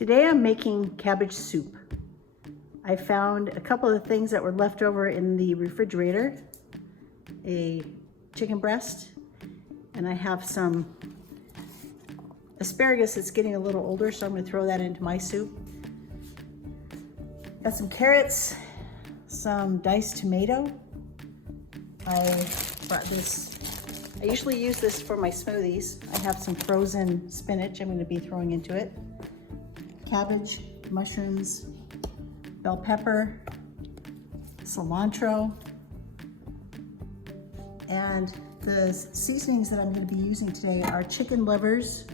Today I'm making cabbage soup. I found a couple of things that were left over in the refrigerator, a chicken breast, and I have some asparagus that's getting a little older, so I'm going to throw that into my soup. Got some carrots, some diced tomato. I brought this, I usually use this for my smoothies. I have some frozen spinach I'm going to be throwing into it. Cabbage, mushrooms, bell pepper, cilantro, and the seasonings that I'm going to be using today are chicken livers,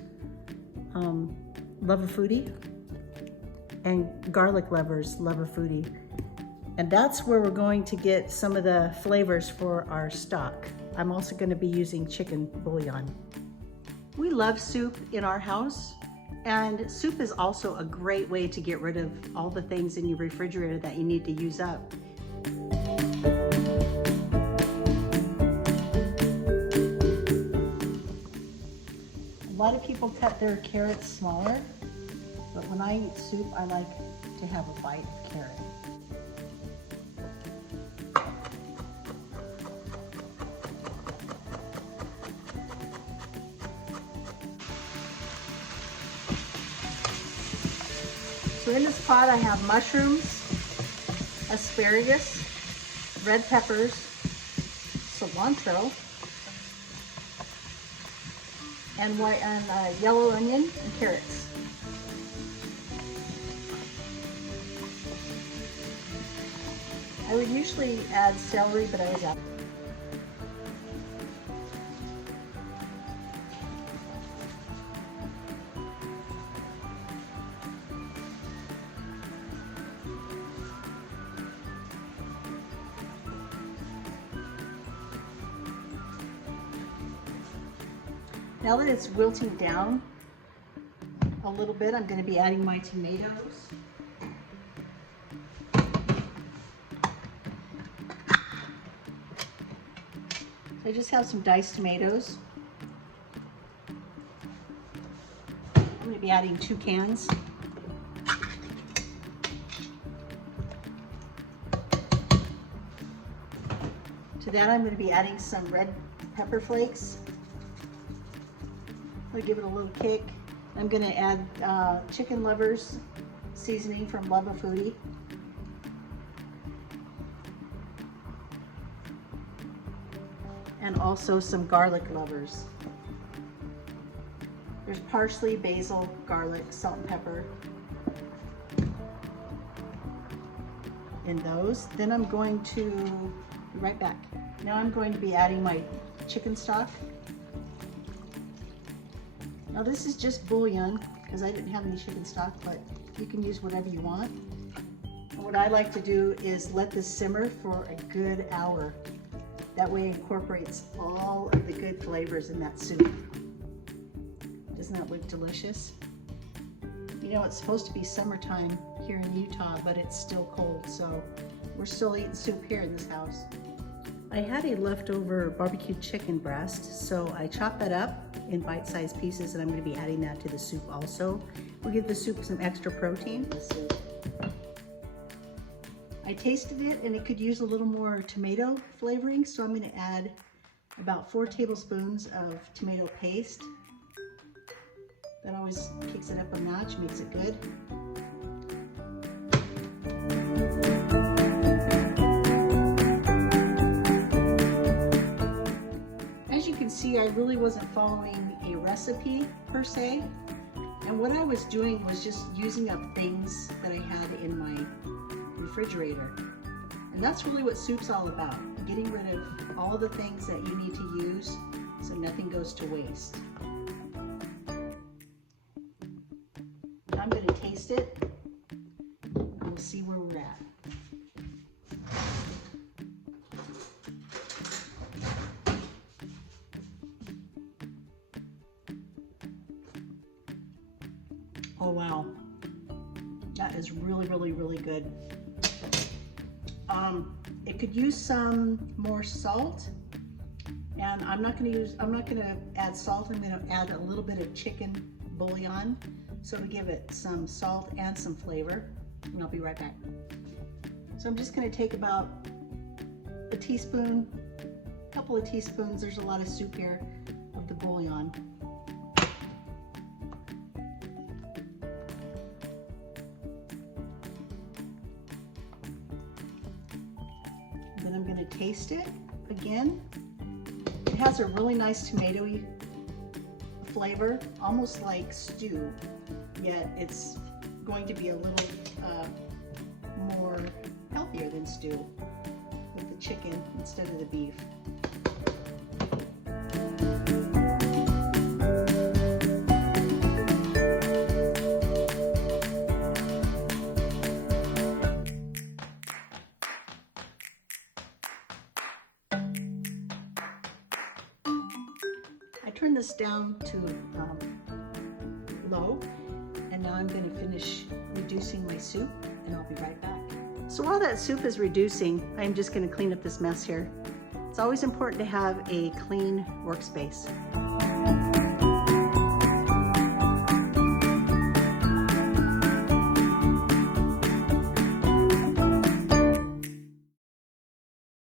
Love Foodie, and garlic livers, Love Foodie. And that's where we're going to get some of the flavors for our stock. I'm also going to be using chicken bouillon. We love soup in our house, and soup is also a great way to get rid of all the things in your refrigerator that you need to use up. A lot of people cut their carrots smaller, but when I eat soup, I like to have a bite of carrot. So in this pot I have mushrooms, asparagus, red peppers, cilantro, and yellow onion and carrots. I would usually add celery, but I was out. Now that it's wilting down a little bit, I'm going to be adding my tomatoes. So I just have some diced tomatoes. I'm going to be adding 2 cans. To that I'm going to be adding some red pepper flakes. I'll give it a little kick. I'm going to add chicken livers seasoning from Love Foodie. And also some garlic livers. There's parsley, basil, garlic, salt and pepper in those. Then I'm going to be right back. Now I'm going to be adding my chicken stock. Now this is just bouillon because I didn't have any chicken stock, but you can use whatever you want. And what I like to do is let this simmer for a good hour. That way it incorporates all of the good flavors in that soup. Doesn't that look delicious? You know, it's supposed to be summertime here in Utah, but it's still cold, so we're still eating soup here in this house. I had a leftover barbecued chicken breast, so I chopped that up in bite-sized pieces, and I'm going to be adding that to the soup also. We'll give the soup some extra protein. I tasted it, and it could use a little more tomato flavoring, so I'm going to add about 4 tablespoons of tomato paste. That always kicks it up a notch, makes it good. See, I really wasn't following a recipe per se, and what I was doing was just using up things that I had in my refrigerator, and that's really what soup's all about, getting rid of all the things that you need to use so nothing goes to waste. Now I'm going to taste it and we'll see where we're at. Oh wow, that is really, really, really good. It could use some more salt, and I'm not going to add salt. I'm going to add a little bit of chicken bouillon. so to give it some salt and some flavor, and I'll be right back. So I'm just going to take about a teaspoon, a couple of teaspoons, there's a lot of soup here, of the bouillon. Then I'm going to taste it again. It has a really nice tomatoey flavor, almost like stew, yet it's going to be a little more healthier than stew with the chicken instead of the beef. I turn this down to low, and now I'm going to finish reducing my soup, and I'll be right back. So while that soup is reducing, I'm just going to clean up this mess here. It's always important to have a clean workspace.